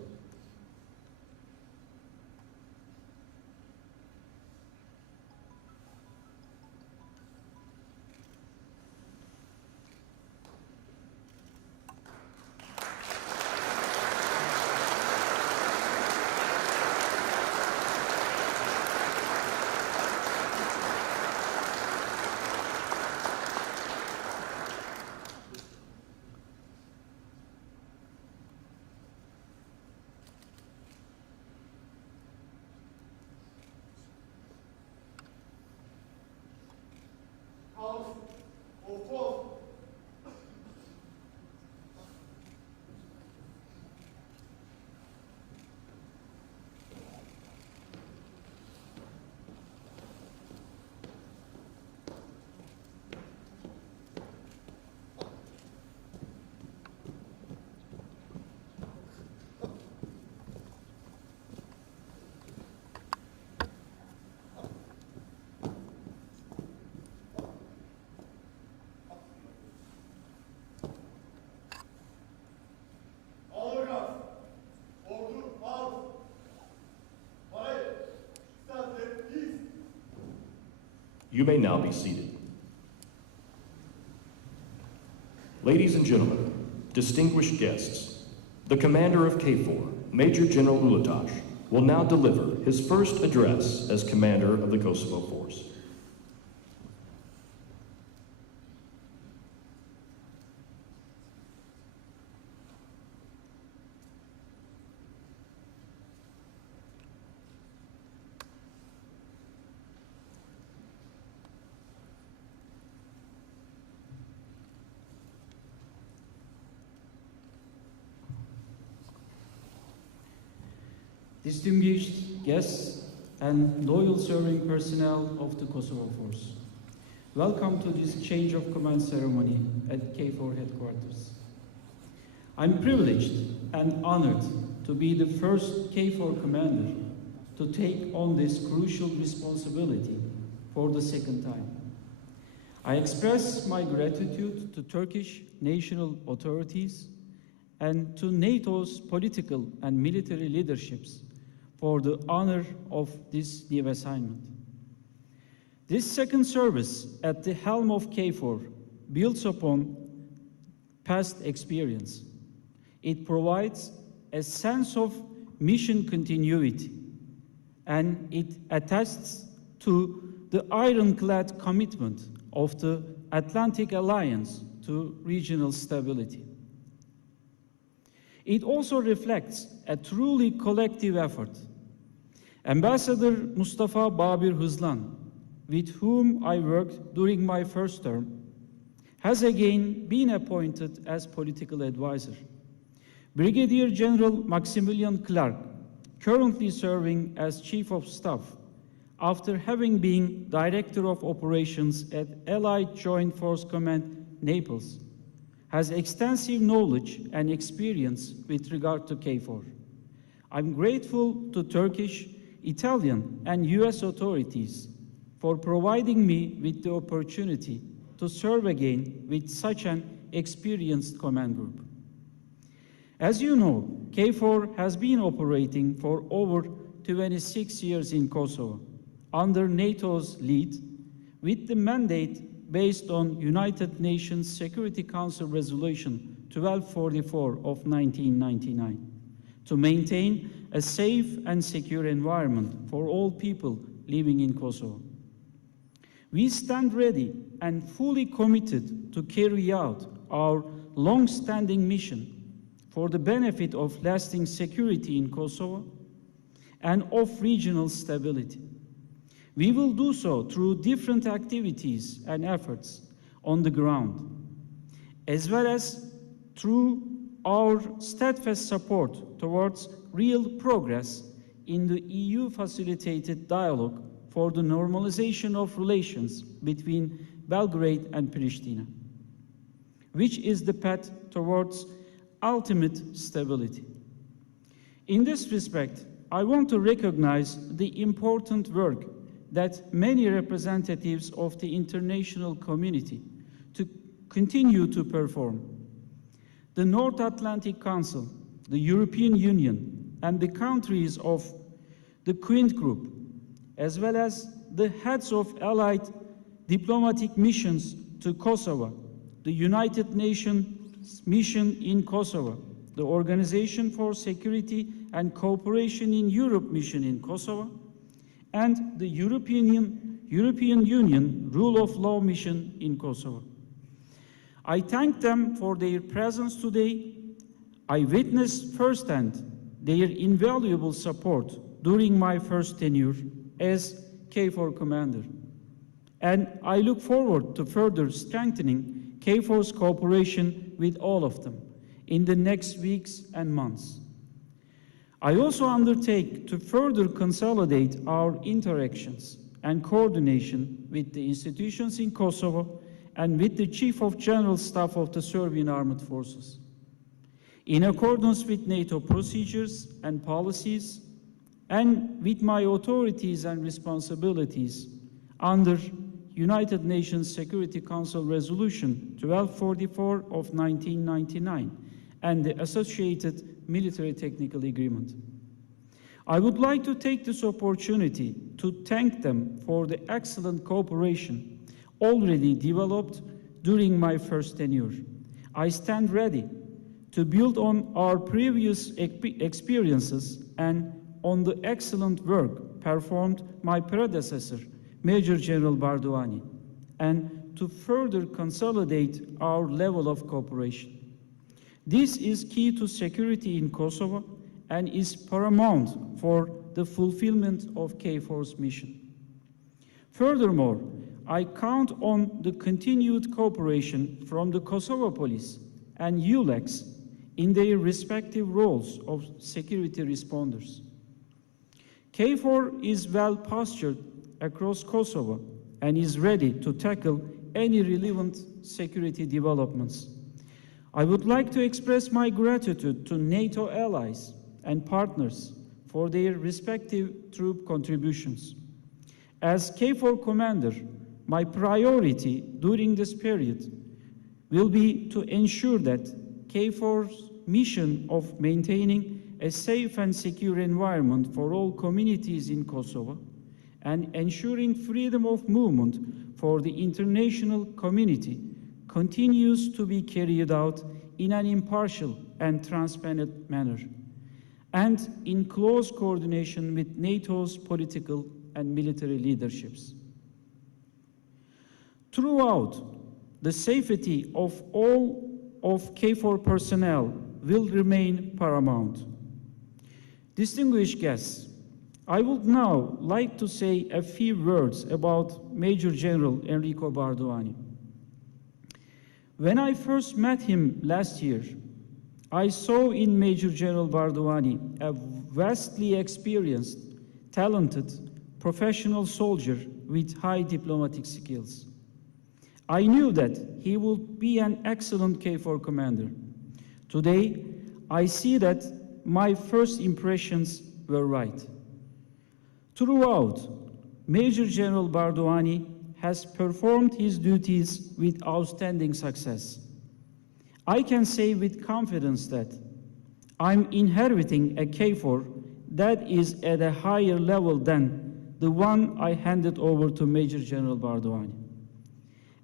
You may now be seated. Ladies and gentlemen, distinguished guests, the commander of KFOR, Major General Ulutash, will now deliver his first address as commander of the Kosovo force. Distinguished guests and loyal serving personnel of the Kosovo Force, welcome to this change of command ceremony at KFOR headquarters. I'm privileged and honored to be the first KFOR commander to take on this crucial responsibility for the second time. I express my gratitude to Turkish national authorities and to NATO's political and military leaderships for the honor of this new assignment. This second service at the helm of KFOR builds upon past experience. It provides a sense of mission continuity, and it attests to the ironclad commitment of the Atlantic Alliance to regional stability. It also reflects a truly collective effort. Ambassador Mustafa Babir Hızlan, with whom I worked during my first term, has again been appointed as political advisor. Brigadier General Maximilian Clark, currently serving as Chief of Staff, after having been Director of Operations at Allied Joint Force Command, Naples, has extensive knowledge and experience with regard to KFOR. I'm grateful to Turkish, Italian, and US authorities for providing me with the opportunity to serve again with such an experienced command group. As you know, KFOR has been operating for over 26 years in Kosovo under NATO's lead, with the mandate based on United Nations Security Council Resolution 1244 of 1999 to maintain a safe and secure environment for all people living in Kosovo. We stand ready and fully committed to carry out our long-standing mission for the benefit of lasting security in Kosovo and of regional stability. We will do so through different activities and efforts on the ground, as well as through our steadfast support towards real progress in the EU-facilitated dialogue for the normalization of relations between Belgrade and Pristina, which is the path towards ultimate stability. In this respect, I want to recognize the important work that many representatives of the international community to continue to perform. The North Atlantic Council, the European Union, and the countries of the Quint Group, as well as the heads of allied diplomatic missions to Kosovo, the United Nations mission in Kosovo, the Organization for Security and Cooperation in Europe mission in Kosovo, and the European Union Rule of Law mission in Kosovo. I thank them for their presence today. I witnessed firsthand their invaluable support during my first tenure as KFOR commander. And I look forward to further strengthening KFOR's cooperation with all of them in the next weeks and months. I also undertake to further consolidate our interactions and coordination with the institutions in Kosovo and with the Chief of General Staff of the Serbian Armed Forces. In accordance with NATO procedures and policies, and with my authorities and responsibilities under United Nations Security Council Resolution 1244 of 1999 and the associated military technical agreement. I would like to take this opportunity to thank them for the excellent cooperation already developed during my first tenure. I stand ready to build on our previous experiences and on the excellent work performed by my predecessor, Major General Bardouani, and to further consolidate our level of cooperation. This is key to security in Kosovo and is paramount for the fulfillment of KFOR's mission. Furthermore, I count on the continued cooperation from the Kosovo Police and ULEX in their respective roles of security responders. KFOR is well postured across Kosovo and is ready to tackle any relevant security developments. I would like to express my gratitude to NATO allies and partners for their respective troop contributions. As KFOR commander, my priority during this period will be to ensure that KFOR's mission of maintaining a safe and secure environment for all communities in Kosovo and ensuring freedom of movement for the international community continues to be carried out in an impartial and transparent manner and in close coordination with NATO's political and military leaderships. Throughout, the safety of all of KFOR personnel will remain paramount. Distinguished guests, I would now like to say a few words about Major General Enrico Bardouani. When I first met him last year, I saw in Major General Bardouani a vastly experienced, talented, professional soldier with high diplomatic skills. I knew that he would be an excellent KFOR commander. Today, I see that my first impressions were right. Throughout, Major General Bardouani has performed his duties with outstanding success. I can say with confidence that I'm inheriting a KFOR that is at a higher level than the one I handed over to Major General Bardouani.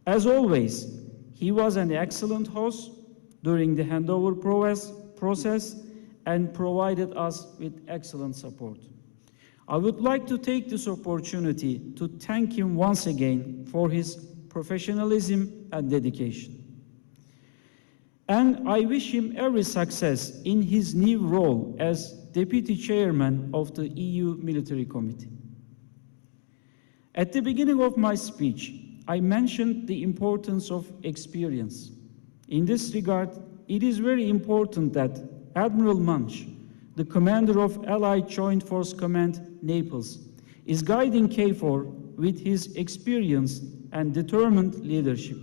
As always, he was an excellent host during the handover process and provided us with excellent support. I would like to take this opportunity to thank him once again for his professionalism and dedication. And I wish him every success in his new role as Deputy Chairman of the EU Military Committee. At the beginning of my speech, I mentioned the importance of experience. In this regard, it is very important that Admiral Munch, the commander of Allied Joint Force Command Naples, is guiding KFOR with his experience and determined leadership.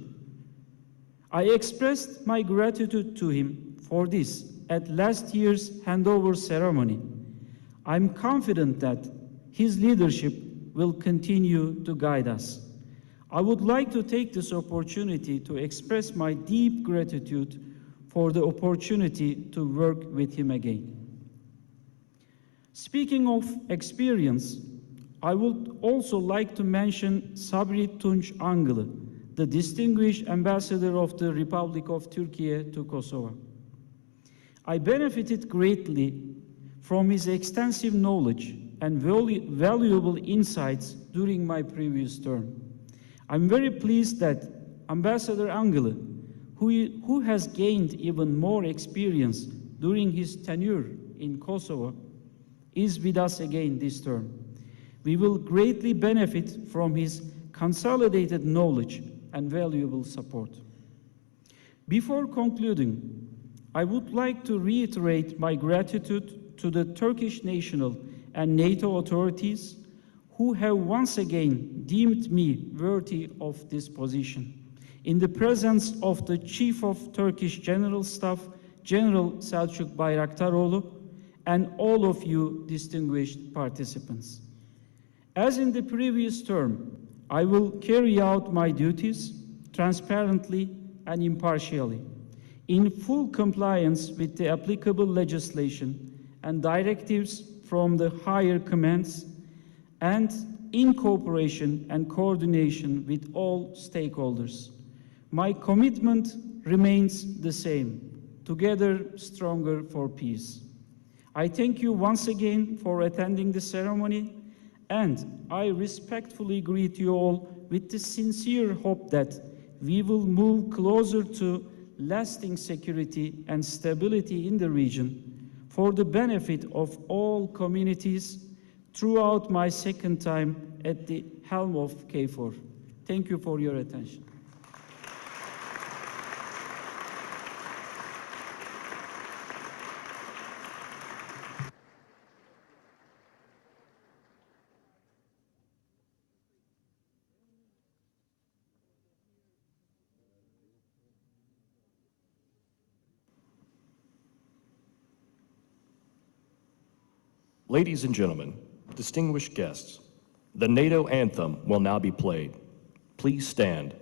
I expressed my gratitude to him for this at last year's handover ceremony. I'm confident that his leadership will continue to guide us. I would like to take this opportunity to express my deep gratitude for the opportunity to work with him again. Speaking of experience, I would also like to mention Sabri Tunç Angılı, the distinguished ambassador of the Republic of Turkey to Kosovo. I benefited greatly from his extensive knowledge and valuable insights during my previous term. I'm very pleased that Ambassador Angılı, who has gained even more experience during his tenure in Kosovo, is with us again this term. We will greatly benefit from his consolidated knowledge and valuable support. Before concluding, I would like to reiterate my gratitude to the Turkish national and NATO authorities who have once again deemed me worthy of this position. In the presence of the Chief of Turkish General Staff, General Selçuk Bayraktaroğlu, and all of you distinguished participants. As in the previous term, I will carry out my duties transparently and impartially, in full compliance with the applicable legislation and directives from the higher commands, and in cooperation and coordination with all stakeholders. My commitment remains the same: together stronger for peace. I thank you once again for attending the ceremony, and I respectfully greet you all with the sincere hope that we will move closer to lasting security and stability in the region for the benefit of all communities throughout my second time at the helm of KFOR. Thank you for your attention. Ladies and gentlemen, distinguished guests, the NATO anthem will now be played. Please stand.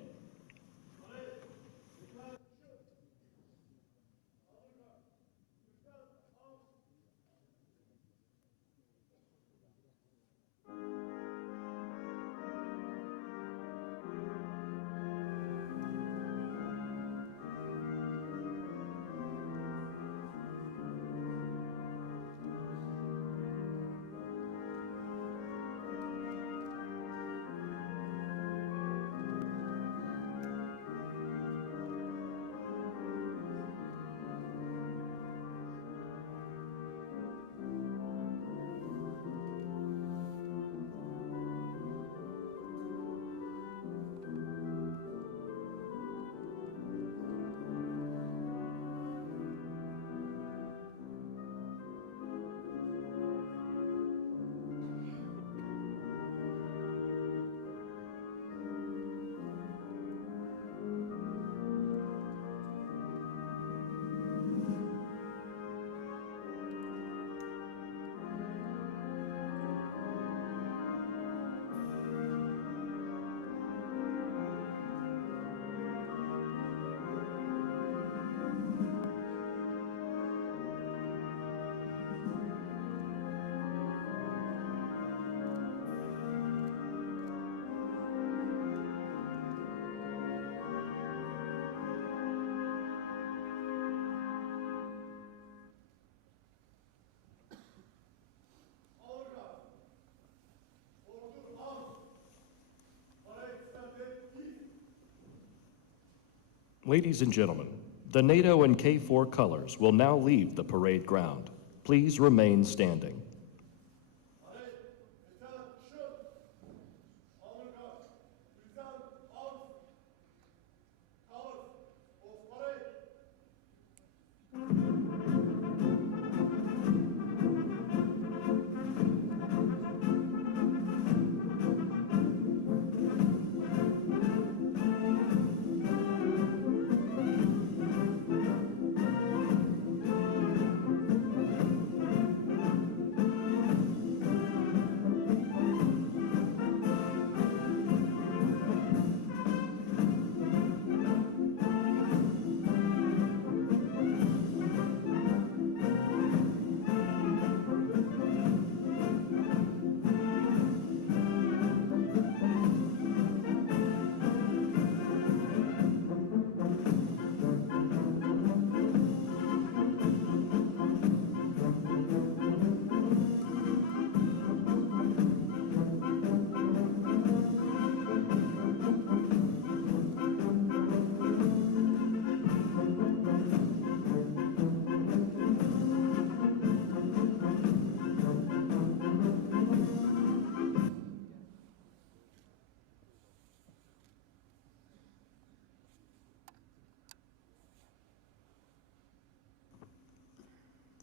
Ladies and gentlemen, the NATO and KFOR colors will now leave the parade ground. Please remain standing.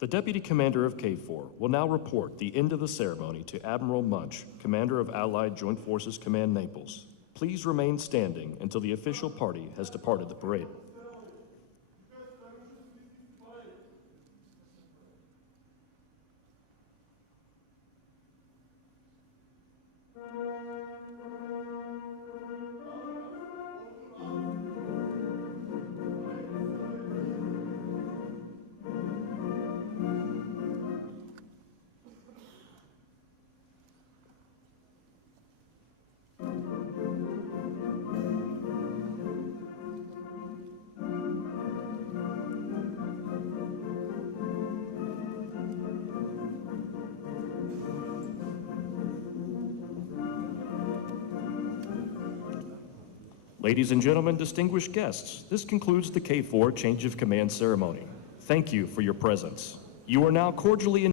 The Deputy Commander of KFOR will now report the end of the ceremony to Admiral Munch, Commander of Allied Joint Forces Command Naples. Please remain standing until the official party has departed the parade. Ladies and gentlemen, distinguished guests, this concludes the KFOR Change of Command ceremony. Thank you for your presence. You are now cordially